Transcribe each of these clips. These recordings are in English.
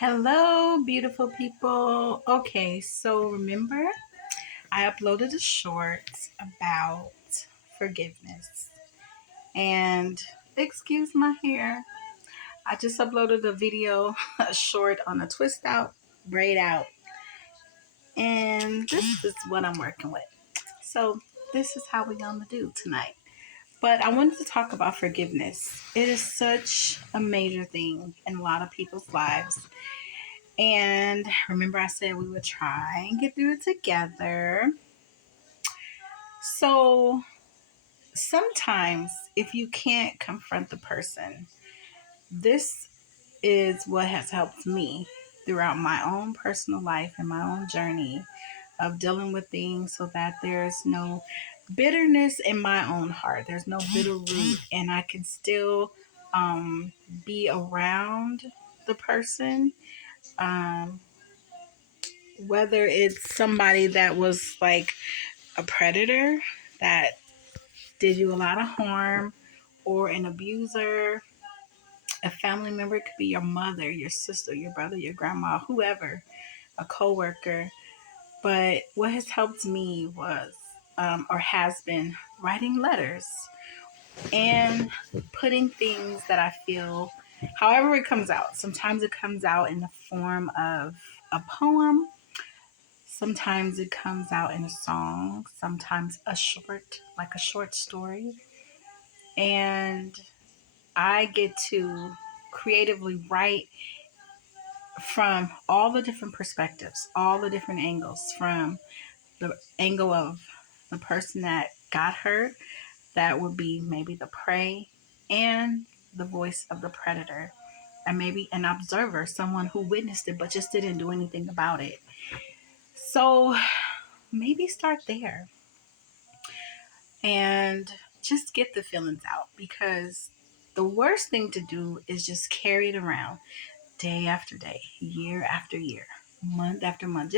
Hello, beautiful people. Okay, so remember, I uploaded a short about forgiveness. And excuse my hair, I just uploaded a video, a short on a twist out, braid out. And this is what I'm working with. So, this is how we're going to do tonight. But I wanted to talk about forgiveness. It is such a major thing in a lot of people's lives. And remember, I said we would try and get through it together. So sometimes, if you can't confront the person, this is what has helped me throughout my own personal life and my own journey of dealing with things so that there's no bitterness in my own heart. There's no bitter root, and I can still um, be around the person. Um, whether it's somebody that was like a predator that did you a lot of harm, or an abuser, a family member. It could be your mother, your sister, your brother, your grandma, whoever, a coworker. But what has helped me was, or has been, writing letters and putting things that I feel, however it comes out. Sometimes it comes out in the form of a poem. Sometimes it comes out in a song, sometimes like a short story. And I get to creatively write from all the different perspectives, all the different angles, from the angle of the person that got hurt, that would be maybe the prey, and the voice of the predator, and maybe an observer, someone who witnessed it but just didn't do anything about it. So maybe start there and just get the feelings out, because the worst thing to do is just carry it around day after day, year after year, month after month.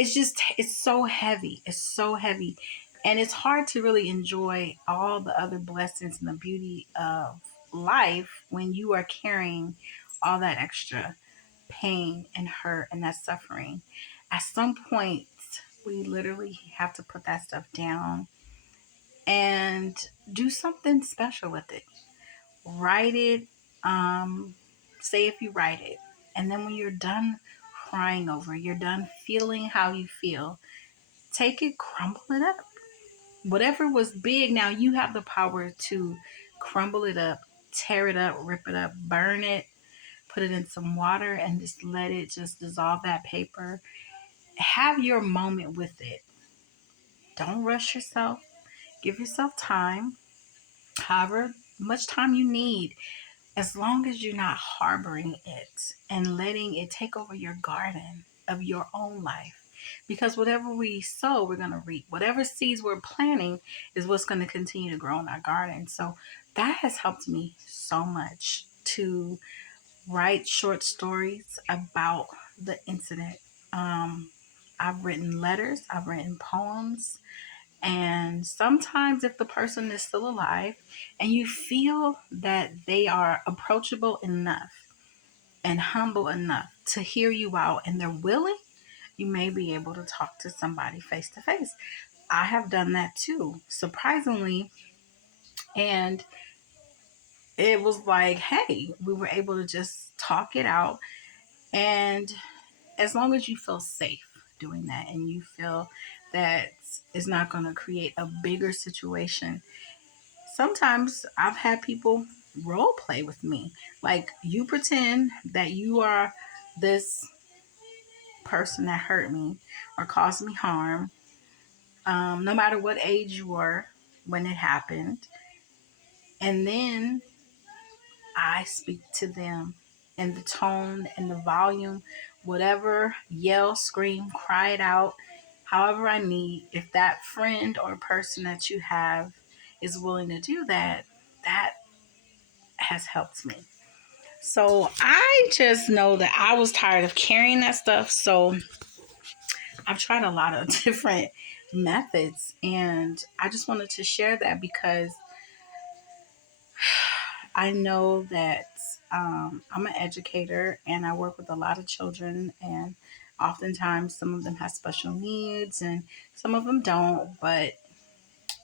It's so heavy. It's so heavy. And it's hard to really enjoy all the other blessings and the beauty of life when you are carrying all that extra pain and hurt and that suffering. At some point, we literally have to put that stuff down and do something special with it. Write it. Um, Say if you write it. And then when you're done crying over it, you're done feeling how you feel, take it, crumble it up. Whatever was big, now you have the power to crumble it up, tear it up, rip it up, burn it, put it in some water, and just let it just dissolve that paper. Have your moment with it. Don't rush yourself. Give yourself time, however much time you need, as long as you're not harboring it and letting it take over your garden of your own life. Because whatever we sow, we're going to reap. Whatever seeds we're planting is what's going to continue to grow in our garden. So that has helped me so much to write short stories about the incident. Um, I've written letters, I've written poems, and sometimes, if the person is still alive and you feel that they are approachable enough and humble enough to hear you out and they're willing, you may be able to talk to somebody face to face. I have done that too, surprisingly. And it was like, hey, we were able to just talk it out. And as long as you feel safe doing that and you feel that it's not going to create a bigger situation. Sometimes I've had people role play with me. Like, you pretend that you are this person that hurt me or caused me harm, no matter what age you were when it happened. And then I speak to them in the tone and the volume, whatever, yell, scream, cry it out, however I need. If that friend or person that you have is willing to do that, that has helped me. So I just know that I was tired of carrying that stuff. So I've tried a lot of different methods, and I just wanted to share that because I know that I'm an educator and I work with a lot of children, and oftentimes some of them have special needs and some of them don't, but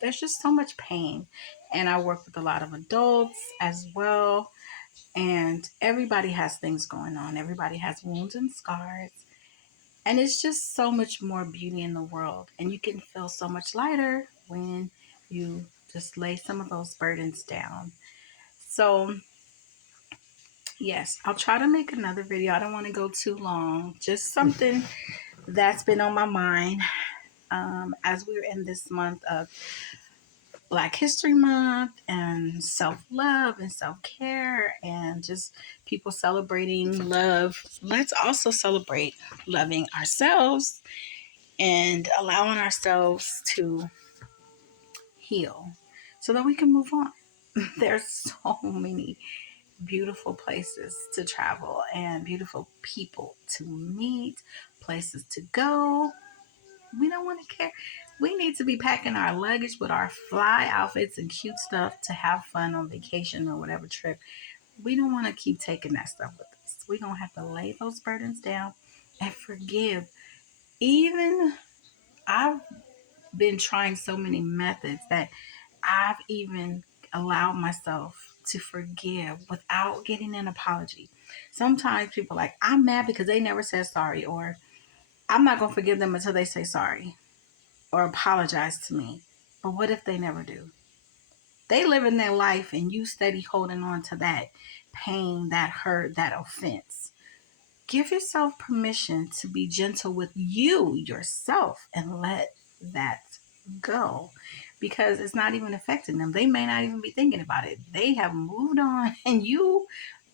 there's just so much pain. And I work with a lot of adults as well, and everybody has things going on. Everybody has wounds and scars. And it's just so much more beauty in the world. And you can feel so much lighter when you just lay some of those burdens down. So, yes, I'll try to make another video. I don't want to go too long. Just something that's been on my mind as we're in this month of Black History Month and self love and self care and just people celebrating love. Let's also celebrate loving ourselves and allowing ourselves to heal so that we can move on. There's so many beautiful places to travel and beautiful people to meet, places to go. We don't want to care. We need to be packing our luggage with our fly outfits and cute stuff to have fun on vacation or whatever trip. We don't want to keep taking that stuff with us. We're going to have to lay those burdens down and forgive. Even I've been trying so many methods that I've even allowed myself to forgive without getting an apology. Sometimes people are like, I'm mad because they never said sorry, or I'm not going to forgive them until they say sorry or apologize to me. But what if they never do? They live in their life and you steady holding on to that pain, that hurt, that offense. Give yourself permission to be gentle with you, yourself, and let that go because it's not even affecting them. They may not even be thinking about it. They have moved on, and you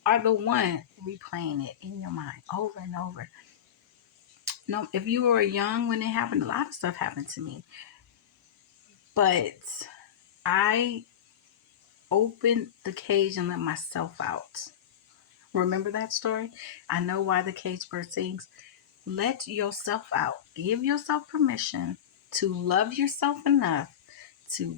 are the one replaying it in your mind over and over. No, if you were young when it happened, a lot of stuff happened to me, but I opened the cage and let myself out. Remember that story? I know why the cage bird sings. Let yourself out. Give yourself permission to love yourself enough to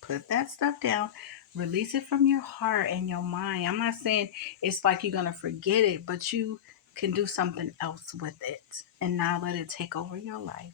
put that stuff down, release it from your heart and your mind. I'm not saying it's like you're going to forget it, but you can do something else with it and not let it take over your life.